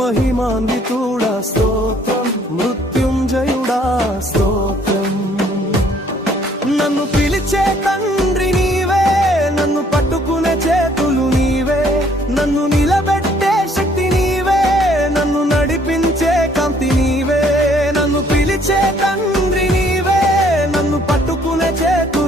మహిమాన్వితుడా స్తోత్రం, మృత్యుంజయుడా స్తోత్రం. నన్ను పిలిచే తండ్రి నీవే, నన్ను పట్టుకునే చేతులు నీవే, నన్ను నిలబెట్టే శక్తి నీవే, నన్ను నడిపించే కాంతి నీవే. నన్ను పిలిచే తండ్రి నీవే, నన్ను పట్టుకునే చేతులు